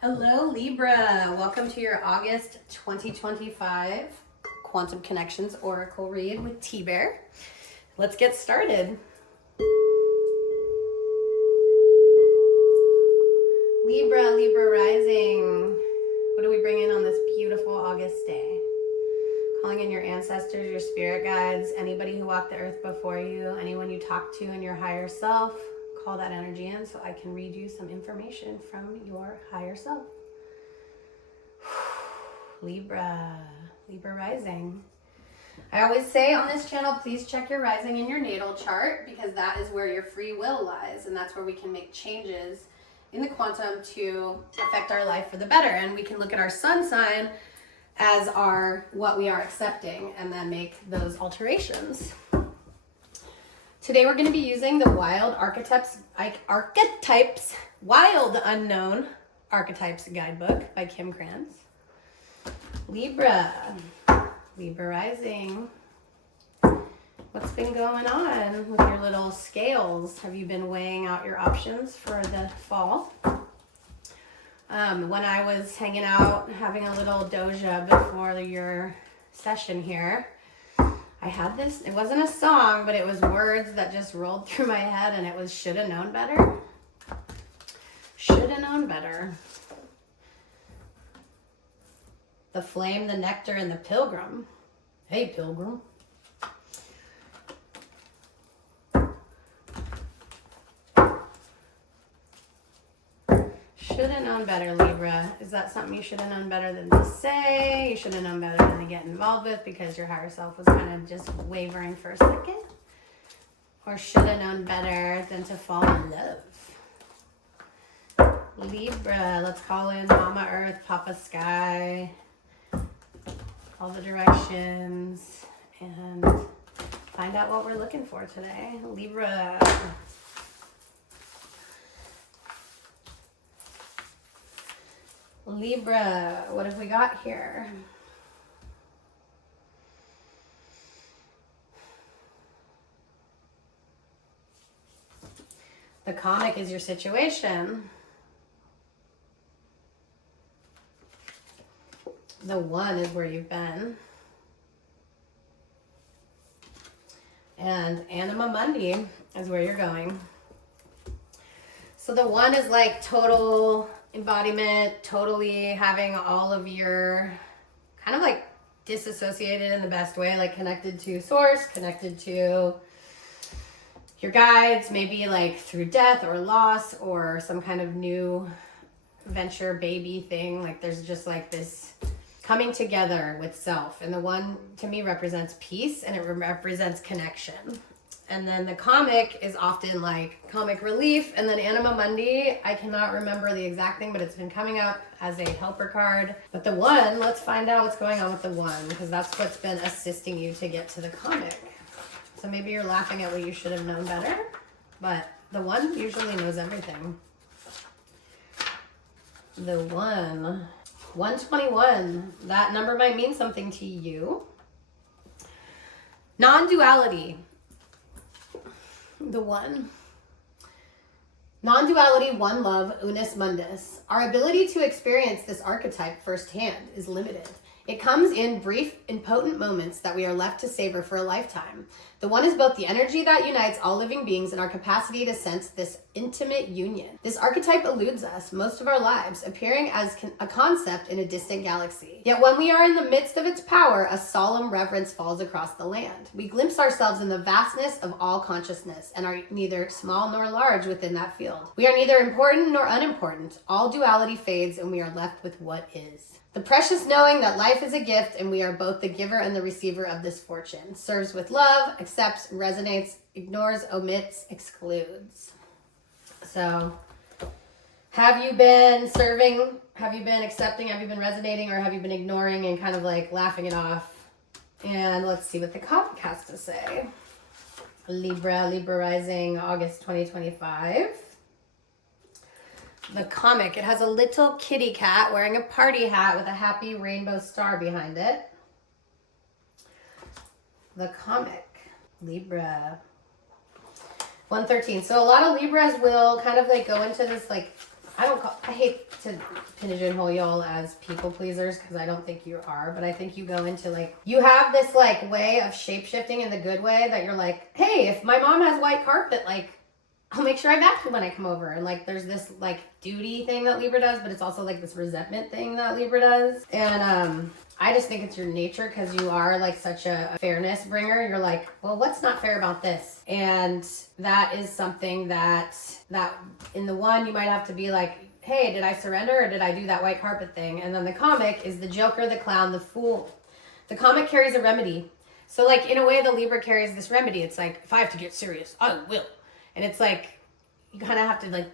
Hello Libra, welcome to your August 2025 Quantum Connections Oracle read with T-Bear. Let's get started. Libra rising. What do we bring in on this beautiful August day? Calling in your ancestors, your spirit guides, anybody who walked the earth before you, anyone you talk to in your higher self. Call that energy in so I can read you some information from your higher self. Libra rising. I always say on this channel, please check your rising in your natal chart because that is where your free will lies, and that's where we can make changes in the quantum to affect our life for the better. And we can look at our sun sign as what we are accepting and then make those alterations. Today we're going to be using the Wild Archetypes, Wild Unknown Archetypes Guidebook by Kim Krantz. Libra rising. What's been going on with your little scales? Have you been weighing out your options for the fall? When I was hanging out, having a little doja before your session here, I had this, it wasn't a song, but it was words that just rolled through my head, and it was shoulda known better. Shoulda known better. The flame, the nectar, and the pilgrim. Hey, pilgrim. Should have known better, Libra. Is that something you should have known better than to say? You should have known better than to get involved with because your higher self was kind of just wavering for a second? Or should have known better than to fall in love? Libra, let's call in Mama Earth, Papa Sky, all the directions, and find out what we're looking for today. Libra. Libra, what have we got here? The comic is your situation. The one is where you've been. And Anima mundi is where you're going. So the one is like total embodiment, totally having all of your kind of like disassociated in the best way, like connected to source, connected to your guides, maybe like through death or loss or some kind of new venture baby thing. Like there's just like this coming together with self. And the one to me represents peace, and it represents connection. And then the comic is often like comic relief. And then Anima mundi, I cannot remember the exact thing, but it's been coming up as a helper card. But the one, let's find out what's going on with the one, because that's what's been assisting you to get to the comic. So maybe you're laughing at what you should have known better, but the one usually knows everything. The one, 121, that number might mean something to you. Non-duality. The one. Non-duality, one love, unus mundus. Our ability to experience this archetype firsthand is limited. It comes in brief and potent moments that we are left to savor for a lifetime. The one is both the energy that unites all living beings and our capacity to sense this intimate union. This archetype eludes us most of our lives, appearing as a concept in a distant galaxy. Yet when we are in the midst of its power, a solemn reverence falls across the land. We glimpse ourselves in the vastness of all consciousness and are neither small nor large within that field. We are neither important nor unimportant. All duality fades and we are left with what is. The precious knowing that life is a gift and we are both the giver and the receiver of this fortune. Serves with love, accepts, resonates, ignores, omits, excludes. So, have you been serving? Have you been accepting? Have you been resonating? Or have you been ignoring and kind of like laughing it off? And let's see what the comic has to say. Libra rising, August 2025. The comic, it has a little kitty cat wearing a party hat with a happy rainbow star behind it. The comic, Libra. 113. So a lot of Libras will kind of like go into this like I hate to pigeonhole y'all as people pleasers because I don't think you are, but I think you go into like, you have this like way of shape shifting in the good way that you're like, hey, if my mom has white carpet, like I'll make sure I vacuum when I come over. And like there's this like duty thing that Libra does, but it's also like this resentment thing that Libra does. And I just think it's your nature because you are like such a fairness bringer. You're like, well, what's not fair about this? And that is something that in the one you might have to be like, hey, did I surrender or did I do that white carpet thing? And then the comic is the Joker, the clown, the fool. The comic carries a remedy. So like in a way the Libra carries this remedy. It's like, if I have to get serious, I will. And it's like, you kind of have to like,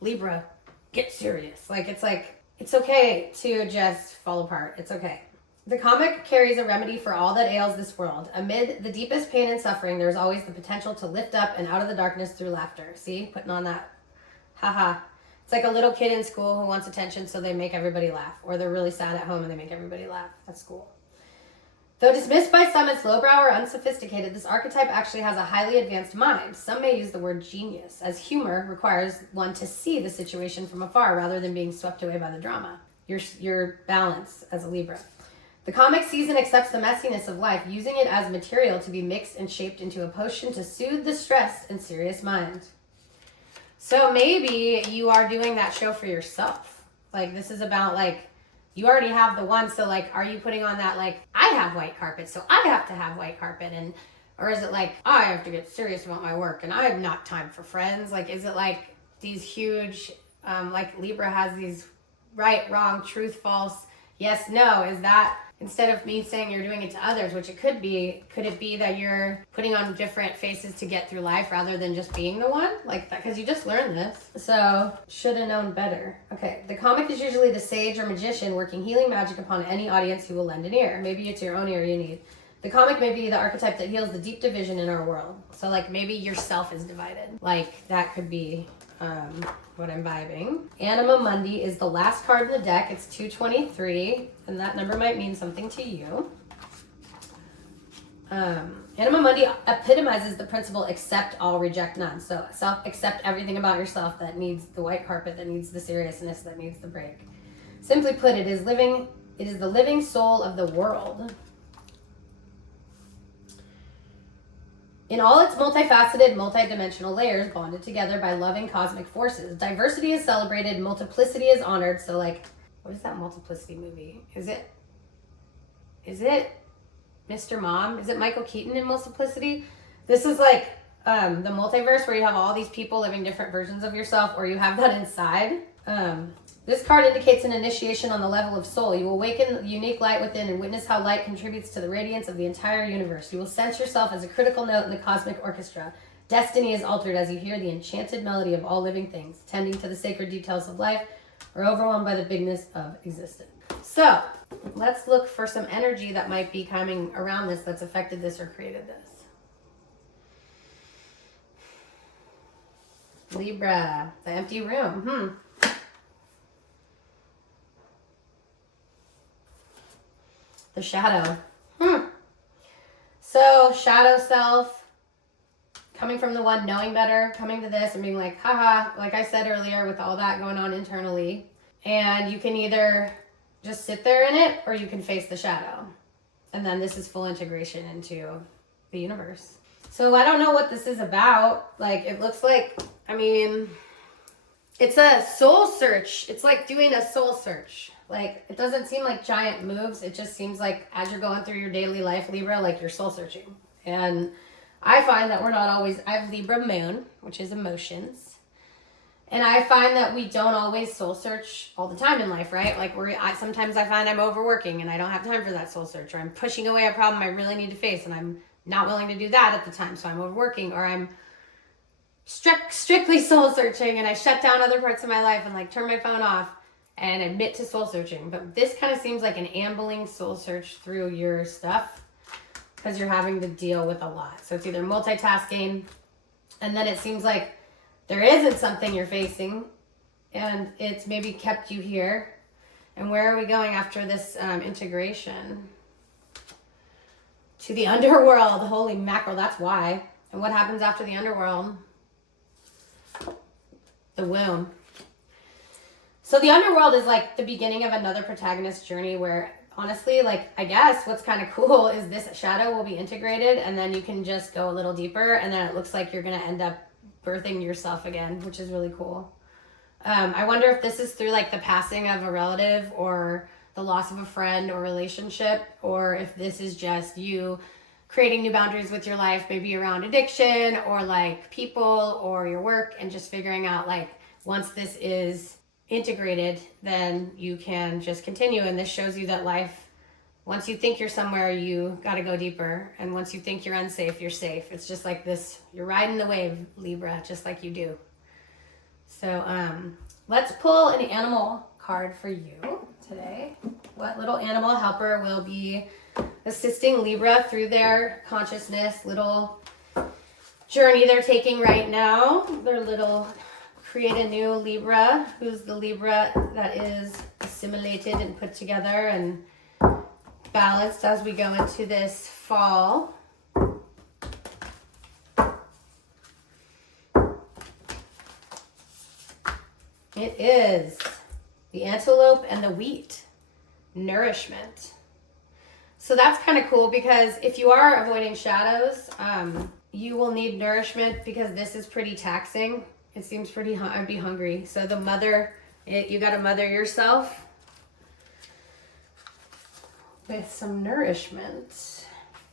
Libra, get serious. Like, it's okay to just fall apart. It's okay. The comic carries a remedy for all that ails this world. Amid the deepest pain and suffering, there's always the potential to lift up and out of the darkness through laughter. See, putting on that, haha. It's like a little kid in school who wants attention, so they make everybody laugh. Or they're really sad at home and they make everybody laugh at school. Though dismissed by some as lowbrow or unsophisticated, this archetype actually has a highly advanced mind. Some may use the word genius, as humor requires one to see the situation from afar rather than being swept away by the drama. Your balance as a Libra. The comic sees and accepts the messiness of life, using it as material to be mixed and shaped into a potion to soothe the stressed and serious mind. So maybe you are doing that show for yourself. Like, this is about, like, you already have the one, so, like, are you putting on that, like, I have white carpet, so I have to have white carpet, and, or is it like, I have to get serious about my work, and I have not time for friends? Like, is it like these huge, like, Libra has these right, wrong, truth, false, yes, no? Is that, instead of me saying you're doing it to others, which it could it be that you're putting on different faces to get through life rather than just being the one? Like that, because you just learned this. So, should have known better. Okay, the comic is usually the sage or magician working healing magic upon any audience who will lend an ear. Maybe it's your own ear you need. The comic may be the archetype that heals the deep division in our world. So, like, maybe yourself is divided. Like, that could be what I'm vibing. Anima Mundi is the last card in the deck. It's 223, and that number might mean something to you. Anima Mundi epitomizes the principle accept all, reject none. So accept everything about yourself that needs the white carpet, that needs the seriousness, that needs the break. Simply put, it is the living soul of the world. In all its multifaceted, multidimensional layers bonded together by loving cosmic forces. Diversity is celebrated, multiplicity is honored. So, like, what is that multiplicity movie? Is it Mr. Mom? Is it Michael Keaton in Multiplicity? This is like the multiverse where you have all these people living different versions of yourself, or you have that inside. This card indicates an initiation on the level of soul. You will awaken the unique light within and witness how light contributes to the radiance of the entire universe. You will sense yourself as a critical note in the cosmic orchestra. Destiny is altered as you hear the enchanted melody of all living things, tending to the sacred details of life, or overwhelmed by the bigness of existence. So, let's look for some energy that might be coming around this that's affected this or created this. Libra, the empty room. The shadow. So, shadow self, coming from the one knowing better, coming to this and being like, haha, like I said earlier, with all that going on internally. And you can either just sit there in it or you can face the shadow. And then this is full integration into the universe. So I don't know what this is about. Like, it looks like, I mean, it's a soul search. It's like doing a soul search. Like, it doesn't seem like giant moves. It just seems like as you're going through your daily life, Libra, like you're soul searching. And I find that we're not always, I have Libra moon, which is emotions. And I find that we don't always soul search all the time in life, right? Like sometimes I find I'm overworking and I don't have time for that soul search, or I'm pushing away a problem I really need to face and I'm not willing to do that at the time, so I'm overworking, or I'm strictly soul searching and I shut down other parts of my life and like turn my phone off and admit to soul searching. But this kind of seems like an ambling soul search through your stuff because you're having to deal with a lot. So it's either multitasking, and then it seems like there isn't something you're facing and it's maybe kept you here. And where are we going after this integration? To the underworld. Holy mackerel, that's why. And what happens after the underworld? The womb. So the underworld is like the beginning of another protagonist's journey where honestly, like, I guess what's kind of cool is this shadow will be integrated and then you can just go a little deeper and then it looks like you're going to end up birthing yourself again, which is really cool. I wonder if this is through like the passing of a relative or the loss of a friend or relationship, or if this is just you creating new boundaries with your life, maybe around addiction or like people or your work, and just figuring out like once this is integrated, then you can just continue. And this shows you that life, once you think you're somewhere, you got to go deeper. And once you think you're unsafe, you're safe. It's just like this, you're riding the wave, Libra, just like you do. So let's pull an animal card for you today. What little animal helper will be assisting Libra through their consciousness, little journey they're taking right now, their little create a new Libra, who's the Libra that is assimilated and put together and balanced as we go into this fall. It is the antelope and the wheat, nourishment. So that's kind of cool because if you are avoiding shadows, you will need nourishment because this is pretty taxing. It seems pretty, I'd be hungry. So the mother, you got to mother yourself with some nourishment.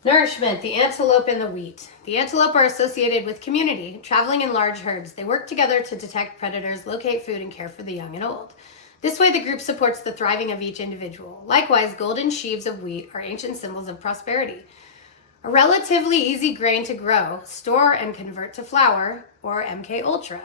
Nourishment, the antelope and the wheat. The antelope are associated with community, traveling in large herds. They work together to detect predators, locate food, and care for the young and old. This way, the group supports the thriving of each individual. Likewise, golden sheaves of wheat are ancient symbols of prosperity. A relatively easy grain to grow, store, and convert to flour, or MK Ultra.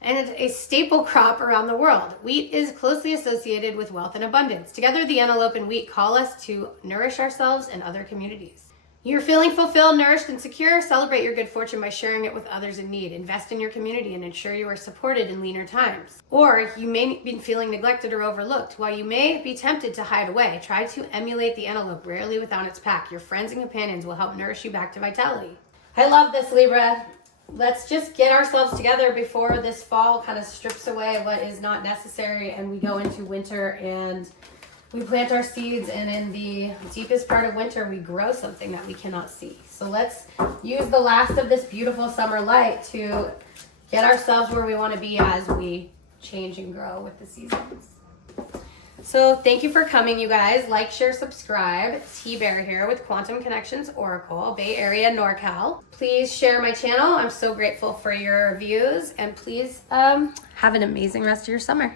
And it's a staple crop around the world. Wheat is closely associated with wealth and abundance. Together, the antelope and wheat call us to nourish ourselves and other communities. You're feeling fulfilled, nourished, and secure? Celebrate your good fortune by sharing it with others in need. Invest in your community and ensure you are supported in leaner times. Or you may be feeling neglected or overlooked. While you may be tempted to hide away, try to emulate the antelope, rarely without its pack. Your friends and companions will help nourish you back to vitality. I love this, Libra. Let's just get ourselves together before this fall kind of strips away what is not necessary and we go into winter and we plant our seeds, and in the deepest part of winter, we grow something that we cannot see. So let's use the last of this beautiful summer light to get ourselves where we want to be as we change and grow with the seasons. So thank you for coming, you guys. Like, share, subscribe. T-Bear here with Quantum Connections Oracle, Bay Area, NorCal. Please share my channel. I'm so grateful for your views, and please have an amazing rest of your summer.